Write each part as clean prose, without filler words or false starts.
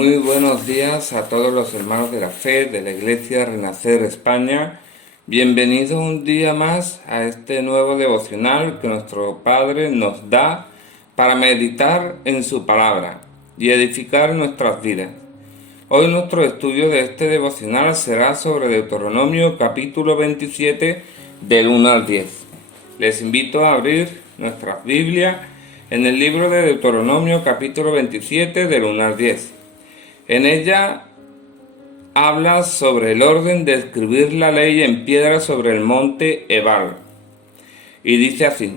Muy buenos días a todos los hermanos de la fe de la Iglesia Renacer España. Bienvenidos un día más a este nuevo devocional que nuestro Padre nos da para meditar en su palabra y edificar nuestras vidas. Hoy nuestro estudio de este devocional será sobre Deuteronomio capítulo 27 del 1 al 10. Les invito a abrir nuestras Biblias en el libro de Deuteronomio capítulo 27 del 1 al 10. En ella habla sobre el orden de escribir la ley en piedra sobre el monte Ebal. Y dice así: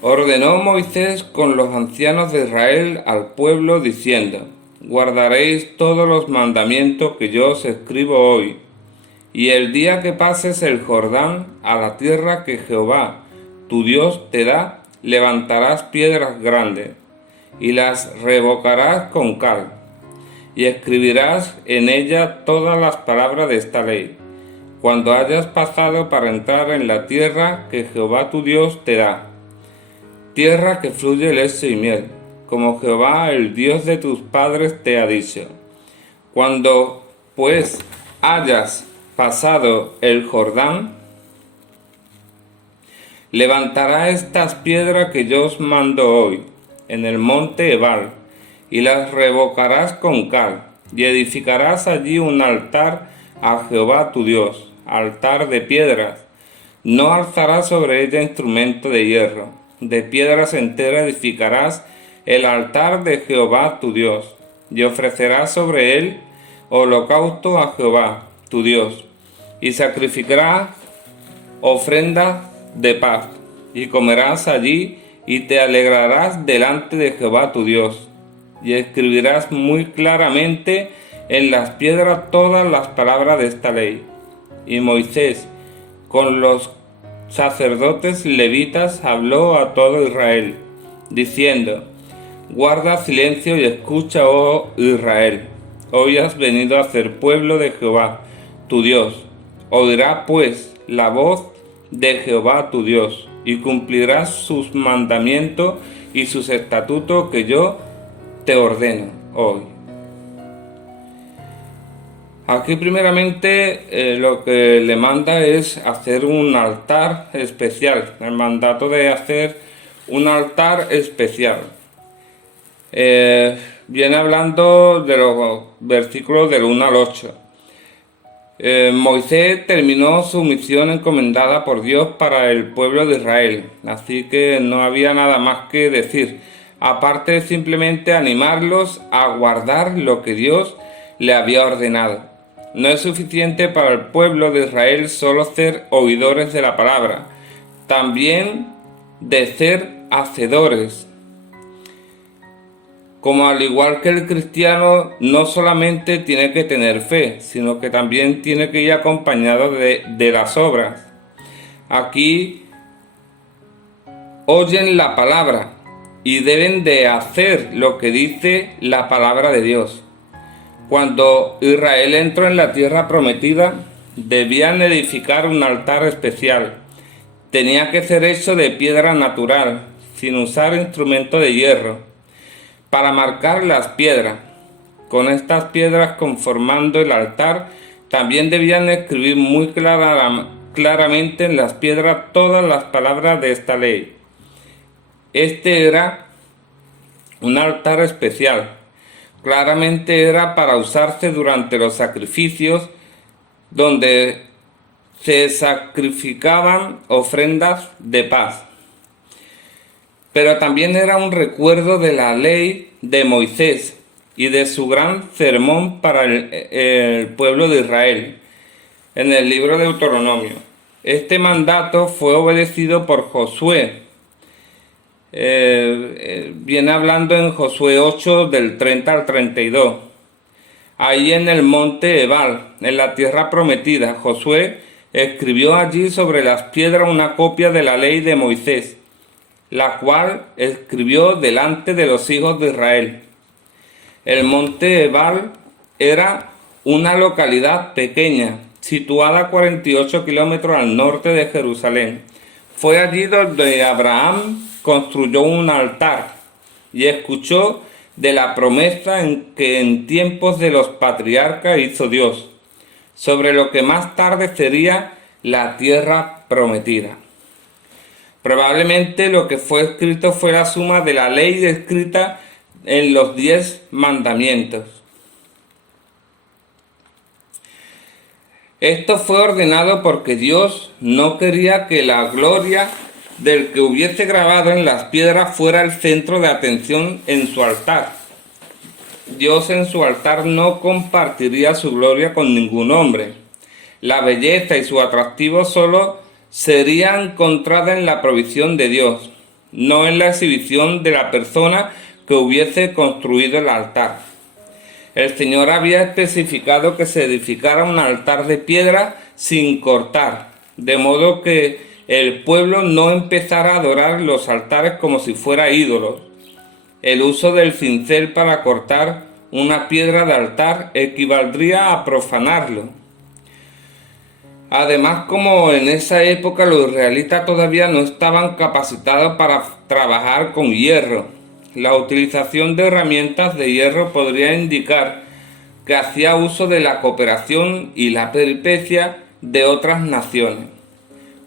Ordenó Moisés con los ancianos de Israel al pueblo diciendo: Guardaréis todos los mandamientos que yo os escribo hoy, y el día que pases el Jordán a la tierra que Jehová tu Dios te da, levantarás piedras grandes y las revocarás con cal, y escribirás en ella todas las palabras de esta ley, cuando hayas pasado para entrar en la tierra que Jehová tu Dios te da, tierra que fluye leche y miel, como Jehová el Dios de tus padres te ha dicho. Cuando pues hayas pasado el Jordán, levantarás estas piedras que yo os mando hoy en el monte Ebal, y las revocarás con cal, y edificarás allí un altar a Jehová tu Dios, altar de piedras. No alzarás sobre ella instrumento de hierro, de piedras enteras edificarás el altar de Jehová tu Dios, y ofrecerás sobre él holocausto a Jehová tu Dios, y sacrificarás ofrenda de paz, y comerás allí, y te alegrarás delante de Jehová tu Dios, y escribirás muy claramente en las piedras todas las palabras de esta ley. Y Moisés con los sacerdotes levitas habló a todo Israel, diciendo: Guarda silencio y escucha, oh Israel. Hoy has venido a ser pueblo de Jehová tu Dios. Oirá pues la voz de Jehová tu Dios, y cumplirás sus mandamientos y sus estatutos que yo te ordeno hoy. Aquí primeramente lo que le manda es hacer un altar especial, el mandato de hacer un altar especial. Viene hablando de los versículos del 1 al 8. Moisés terminó su misión encomendada por Dios para el pueblo de Israel, así que no había nada más que decir, aparte de simplemente animarlos a guardar lo que Dios le había ordenado. No es suficiente para el pueblo de Israel solo ser oidores de la palabra, también de ser hacedores. Como al igual que el cristiano no solamente tiene que tener fe, sino que también tiene que ir acompañado de las obras. Aquí oyen la palabra y deben de hacer lo que dice la palabra de Dios. Cuando Israel entró en la tierra prometida, debían edificar un altar especial. Tenía que ser hecho de piedra natural, sin usar instrumento de hierro, para marcar las piedras. Con estas piedras conformando el altar, también debían escribir muy claramente en las piedras todas las palabras de esta ley. Este era un altar especial. Claramente era para usarse durante los sacrificios, donde se sacrificaban ofrendas de paz. Pero también era un recuerdo de la ley de Moisés y de su gran sermón para el pueblo de Israel en el libro de Deuteronomio. Este mandato fue obedecido por Josué. Viene hablando en Josué 8 del 30 al 32. Ahí en el monte Ebal, en la tierra prometida, Josué escribió allí sobre las piedras una copia de la ley de Moisés, la cual escribió delante de los hijos de Israel. El monte Ebal era una localidad pequeña, situada a 48 kilómetros al norte de Jerusalén. Fue allí donde Abraham construyó un altar y escuchó de la promesa que en tiempos de los patriarcas hizo Dios, sobre lo que más tarde sería la tierra prometida. Probablemente lo que fue escrito fue la suma de la ley escrita en los 10 mandamientos. Esto fue ordenado porque Dios no quería que la gloria del que hubiese grabado en las piedras fuera el centro de atención en su altar. Dios en su altar no compartiría su gloria con ningún hombre. La belleza y su atractivo solo sería encontrada en la provisión de Dios, no en la exhibición de la persona que hubiese construido el altar. El Señor había especificado que se edificara un altar de piedra sin cortar, de modo que el pueblo no empezara a adorar los altares como si fueran ídolos. El uso del cincel para cortar una piedra de altar equivaldría a profanarlo. Además, como en esa época los israelitas todavía no estaban capacitados para trabajar con hierro, la utilización de herramientas de hierro podría indicar que hacía uso de la cooperación y la peripecia de otras naciones.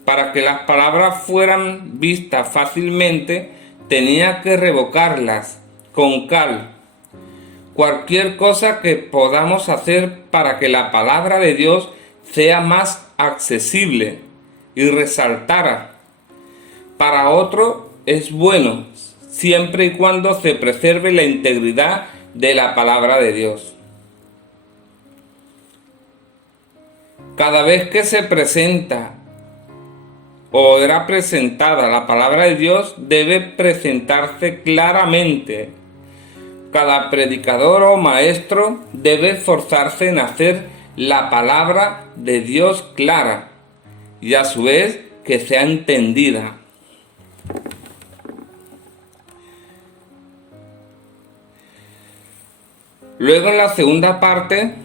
Para que las palabras fueran vistas fácilmente, tenía que revocarlas con cal. Cualquier cosa que podamos hacer para que la palabra de Dios sea más accesible y resaltara para otro es bueno, siempre y cuando se preserve la integridad de la palabra de Dios. Cada vez que se presenta o era presentada la palabra de Dios, debe presentarse claramente. Cada predicador o maestro debe esforzarse en hacer la palabra de Dios clara y a su vez que sea entendida. Luego, en la segunda parte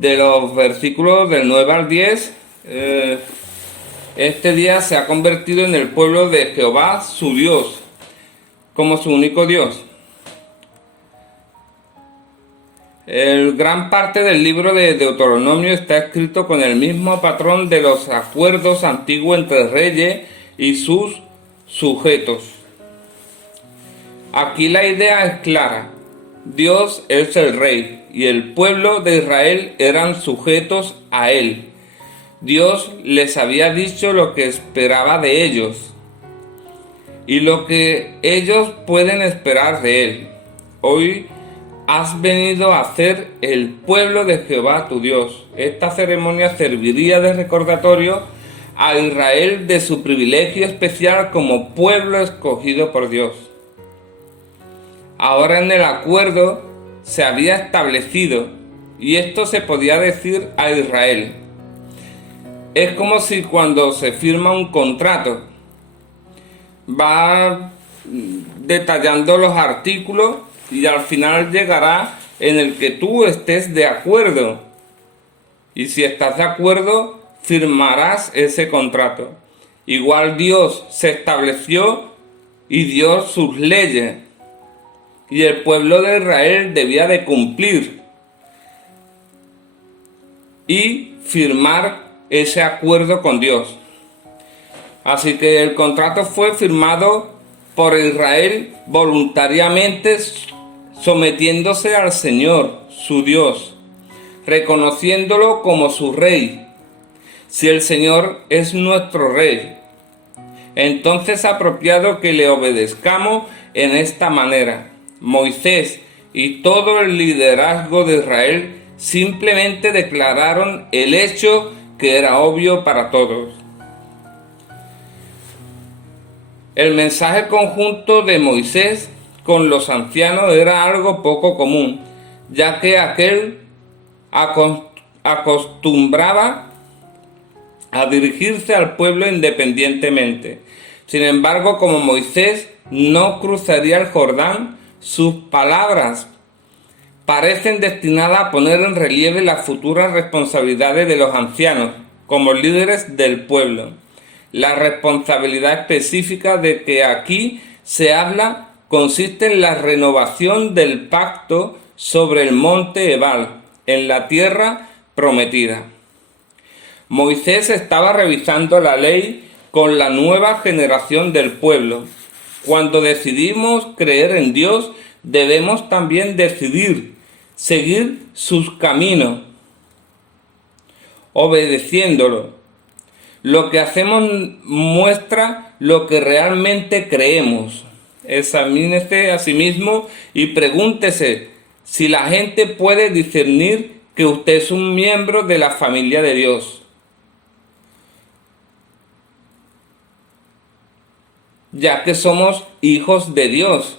de los versículos del 9 al 10, este día se ha convertido en el pueblo de Jehová, su Dios, como su único Dios. Gran parte del libro de Deuteronomio está escrito con el mismo patrón de los acuerdos antiguos entre reyes y sus sujetos. Aquí la idea es clara. Dios es el rey y el pueblo de Israel eran sujetos a él. Dios les había dicho lo que esperaba de ellos y lo que ellos pueden esperar de él. Hoy has venido a ser el pueblo de Jehová tu Dios. Esta ceremonia serviría de recordatorio a Israel de su privilegio especial como pueblo escogido por Dios. Ahora en el acuerdo se había establecido, y esto se podía decir a Israel. Es como si cuando se firma un contrato, va detallando los artículos y al final llegará en el que tú estés de acuerdo. Y si estás de acuerdo, firmarás ese contrato. Igual Dios se estableció y dio sus leyes. Y el pueblo de Israel debía de cumplir y firmar ese acuerdo con Dios. Así que el contrato fue firmado por Israel voluntariamente, sometiéndose al Señor, su Dios, reconociéndolo como su rey. Si el Señor es nuestro rey, entonces es apropiado que le obedezcamos en esta manera. Moisés y todo el liderazgo de Israel simplemente declararon el hecho que era obvio para todos. El mensaje conjunto de Moisés con los ancianos era algo poco común, ya que aquel acostumbraba a dirigirse al pueblo independientemente. Sin embargo, como Moisés no cruzaría el Jordán, sus palabras parecen destinadas a poner en relieve las futuras responsabilidades de los ancianos como líderes del pueblo. La responsabilidad específica de que aquí se habla consiste en la renovación del pacto sobre el monte Ebal, en la tierra prometida. Moisés estaba revisando la ley con la nueva generación del pueblo. Cuando decidimos creer en Dios, debemos también decidir seguir sus caminos, obedeciéndolo. Lo que hacemos muestra lo que realmente creemos. Examínese a sí mismo y pregúntese si la gente puede discernir que usted es un miembro de la familia de Dios. Ya que somos hijos de Dios.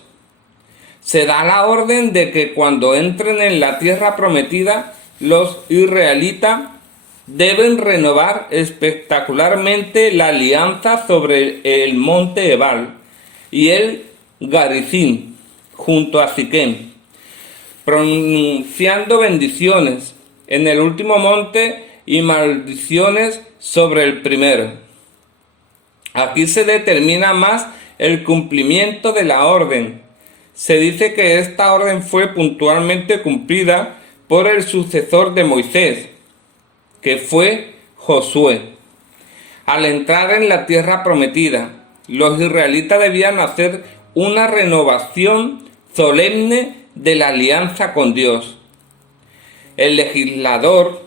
Se da la orden de que cuando entren en la tierra prometida, los israelitas deben renovar espectacularmente la alianza sobre el monte Ebal y el Garizim, junto a Siquem, pronunciando bendiciones en el último monte y maldiciones sobre el primero. Aquí se determina más el cumplimiento de la orden. Se dice que esta orden fue puntualmente cumplida por el sucesor de Moisés, que fue Josué. Al entrar en la tierra prometida, los israelitas debían hacer una renovación solemne de la alianza con Dios. El legislador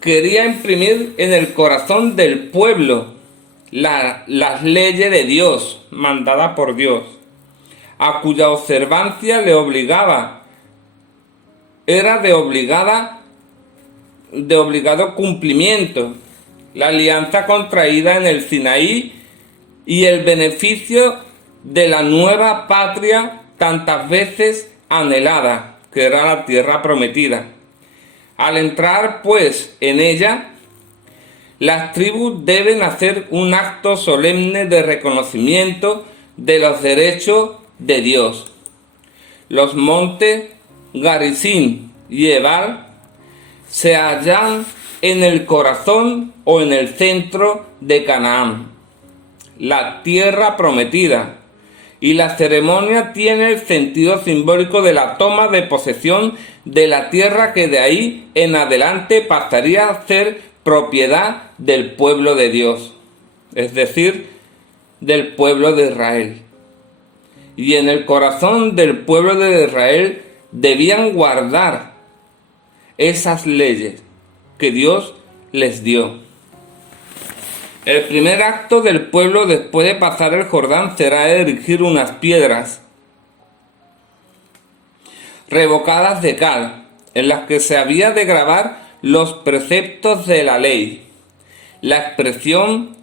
quería imprimir en el corazón del pueblo las leyes de Dios, mandadas por Dios, a cuya observancia le obligaba, era de obligado cumplimiento, la alianza contraída en el Sinaí y el beneficio de la nueva patria tantas veces anhelada, que era la tierra prometida. Al entrar, pues, en ella, las tribus deben hacer un acto solemne de reconocimiento de los derechos de Dios. Los montes Garizim y Ebal se hallan en el corazón o en el centro de Canaán, la tierra prometida, y la ceremonia tiene el sentido simbólico de la toma de posesión de la tierra que de ahí en adelante pasaría a ser propiedad del pueblo de Dios, es decir, del pueblo de Israel. Y en el corazón del pueblo de Israel debían guardar esas leyes que Dios les dio. El primer acto del pueblo después de pasar el Jordán será erigir unas piedras revocadas de cal, en las que se había de grabar los preceptos de la ley. La expresión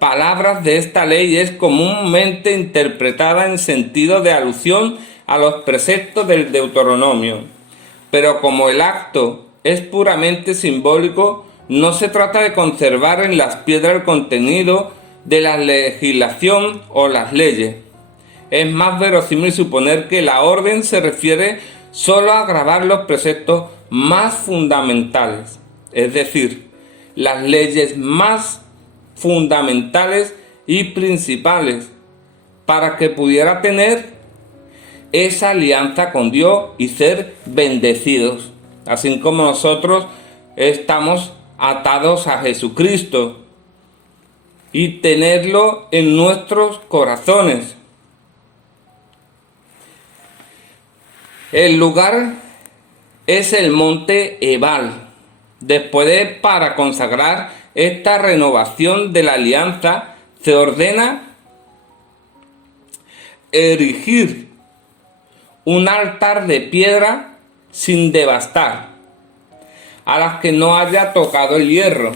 palabras de esta ley es comúnmente interpretada en sentido de alusión a los preceptos del Deuteronomio, pero como el acto es puramente simbólico, no se trata de conservar en las piedras el contenido de la legislación o las leyes. Es más verosímil suponer que la orden se refiere solo a grabar los preceptos más fundamentales, es decir, las leyes más fundamentales y principales, para que pudiera tener esa alianza con Dios y ser bendecidos, así como nosotros estamos atados a Jesucristo y tenerlo en nuestros corazones. El lugar es el monte Ebal. Para consagrar esta renovación de la alianza, se ordena erigir un altar de piedra sin devastar, a las que no haya tocado el hierro,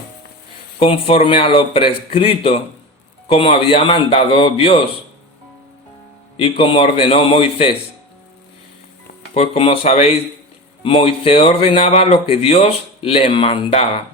conforme a lo prescrito, como había mandado Dios y como ordenó Moisés. Pues como sabéis, Moisés ordenaba lo que Dios le mandaba.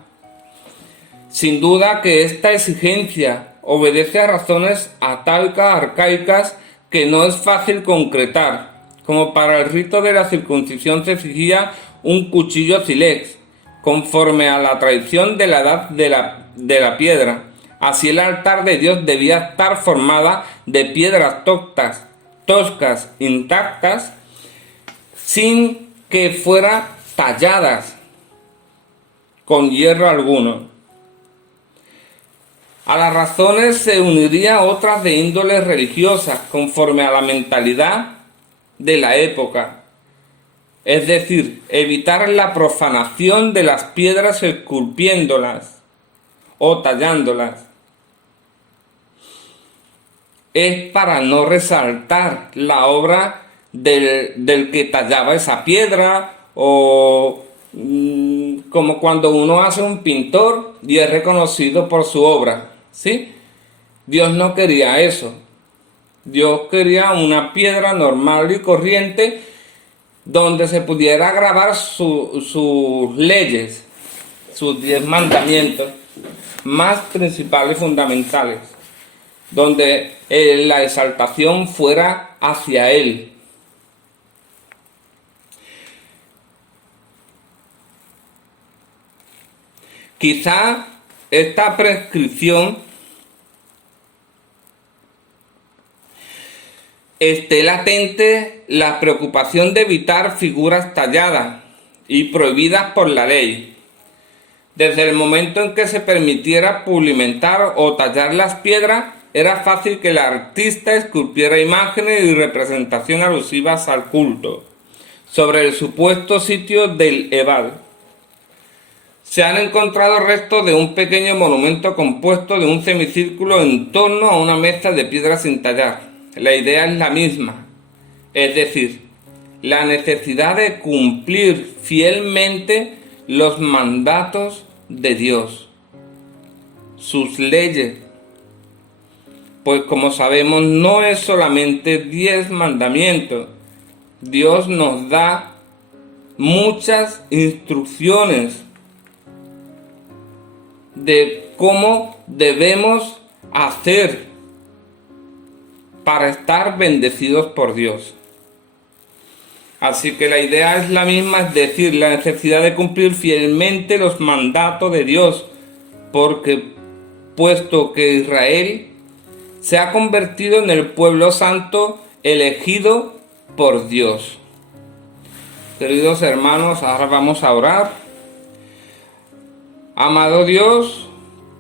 Sin duda que esta exigencia obedece a razones ataicas, arcaicas, que no es fácil concretar, como para el rito de la circuncisión se exigía un cuchillo sílex, conforme a la tradición de la edad de la piedra. Así el altar de Dios debía estar formada de piedras toscas, intactas, sin que fueran talladas con hierro alguno. A las razones se unirían otras de índole religiosa, conforme a la mentalidad de la época. Es decir, evitar la profanación de las piedras esculpiéndolas o tallándolas. Es para no resaltar la obra del que tallaba esa piedra, o como cuando uno hace un pintor y es reconocido por su obra, ¿sí? Dios no quería eso. Dios quería una piedra normal y corriente donde se pudiera grabar sus leyes, sus 10 mandamientos más principales y fundamentales, donde la exaltación fuera hacia Él. Quizá esta prescripción esté latente la preocupación de evitar figuras talladas y prohibidas por la ley. Desde el momento en que se permitiera pulimentar o tallar las piedras, era fácil que el artista esculpiera imágenes y representaciones alusivas al culto sobre el supuesto sitio del Ebal. Se han encontrado restos de un pequeño monumento compuesto de un semicírculo en torno a una mesa de piedra sin tallar. La idea es la misma, es decir, la necesidad de cumplir fielmente los mandatos de Dios, sus leyes, pues como sabemos no es solamente 10 mandamientos, Dios nos da muchas instrucciones de cómo debemos hacer para estar bendecidos por Dios. Así que la idea es la misma, es decir, la necesidad de cumplir fielmente los mandatos de Dios, porque puesto que Israel se ha convertido en el pueblo santo elegido por Dios. Queridos hermanos, ahora vamos a orar. Amado Dios,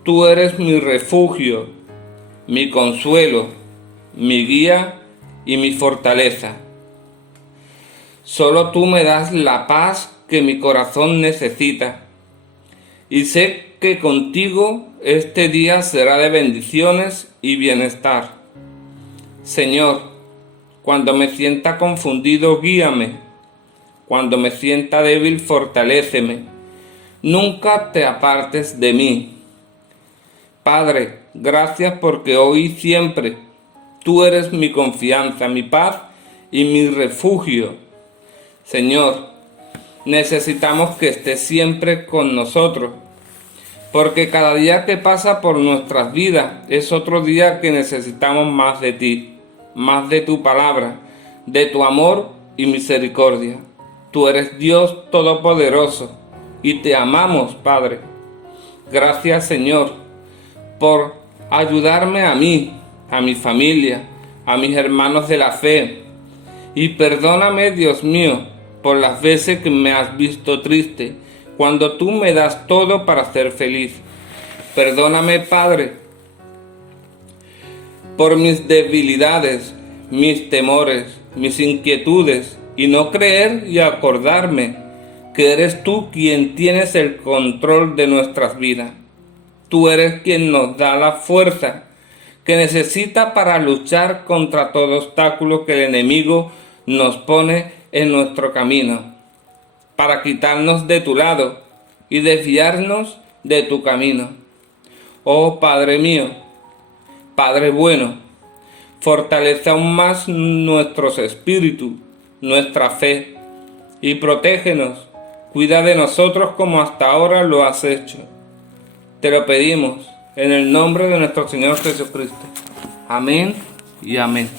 tú eres mi refugio, mi consuelo, mi guía y mi fortaleza. Solo tú me das la paz que mi corazón necesita, y sé que contigo este día será de bendiciones y bienestar. Señor, cuando me sienta confundido, guíame. Cuando me sienta débil, fortaléceme. Nunca te apartes de mí. Padre, gracias porque hoy y siempre tú eres mi confianza, mi paz y mi refugio. Señor, necesitamos que estés siempre con nosotros, porque cada día que pasa por nuestras vidas es otro día que necesitamos más de ti, más de tu palabra, de tu amor y misericordia. Tú eres Dios Todopoderoso y te amamos, Padre. Gracias, Señor, por ayudarme a mí, a mi familia, a mis hermanos de la fe. Y perdóname, Dios mío, por las veces que me has visto triste, cuando tú me das todo para ser feliz. Perdóname, Padre, por mis debilidades, mis temores, mis inquietudes, y no creer y acordarme que eres tú quien tienes el control de nuestras vidas. Tú eres quien nos da la fuerza que necesita para luchar contra todo obstáculo que el enemigo nos pone en nuestro camino, para quitarnos de tu lado y desviarnos de tu camino. Oh Padre mío, Padre bueno, fortalece aún más nuestros espíritus, nuestra fe, y protégenos, cuida de nosotros como hasta ahora lo has hecho. Te lo pedimos en el nombre de nuestro Señor Jesucristo. Amén y amén.